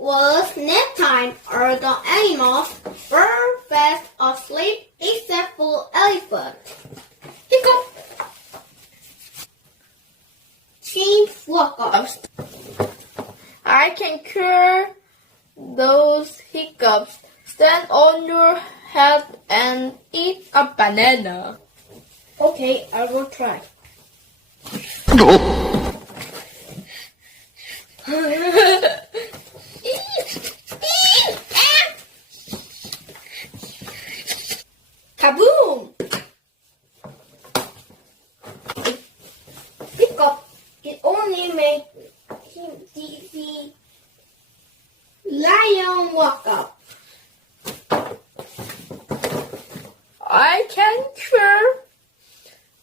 was nap time. All the animals were fast asleep except for elephant. Hiccup! Chief woke up. I can cure those hiccups. Stand on your head and eat a banana. Okay, I will try. Kaboom! Hiccup! It only made him the lion walk up. I can cure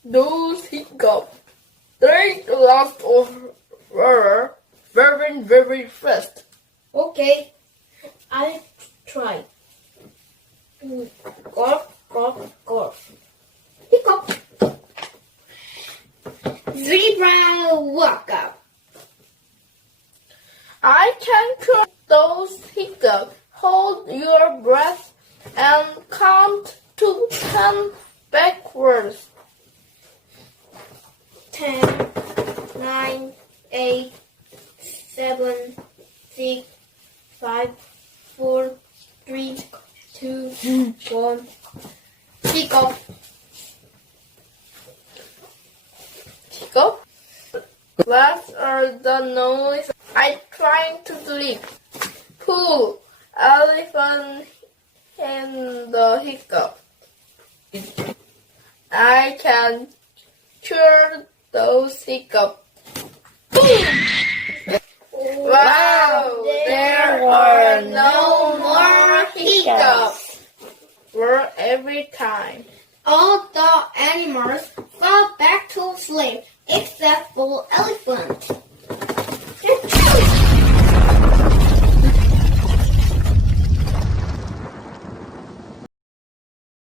those hiccups. They last over very, very fast. Okay, I try. Golf, golf, golf. Hiccup. Zebra walk up. I can cure those hiccups. Hold your breath and count to 10 backwards. 10, 9, 8, 7, 6, 5, 4, 3, 2, 1. Hiccup. Hiccup. What are the noise? I trying to sleep. Pull elephant and the hiccup. I can cure those hiccups. Wow, there were no more hiccups for every time. All the animals fell back to sleep except for elephant.